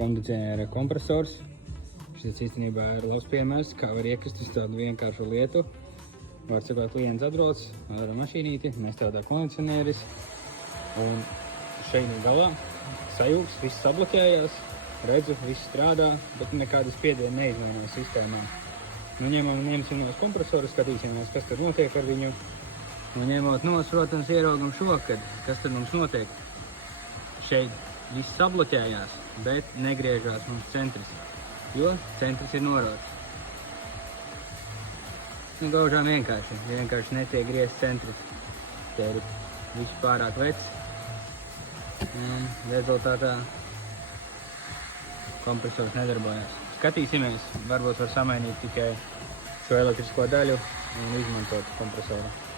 kondicioniera kompresors. Šis īstenībā ir labs piemērs, kā var iekrist uz tādu vienkāršu lietu. Var sakot, klients atbrauc ar mašīnīti, nestrādā kondicionieris. Un šeit galā sajūgs, viss sabloķējās, redzu, viss strādā, bet nekādas spiediena neizmainās sistēmā. Nu, ņemsim nos kompresoru, skatīsimies, kas tur notiek ar viņu. Un ņemot nos, protams, ieraugam šo, kas tur mums notiek. Šeit viss sabloķējās, bet negriežās mums centrs, jo centrs ir norauts. Nu, gaužām vienkārši netiek griezt centri. Te ir viss pārāk vecs. Un rezultātā kompresors nedarbojās. Skatīsimies, varbūt var samainīt tikai šo elektrisko daļu un izmantot kompresoru.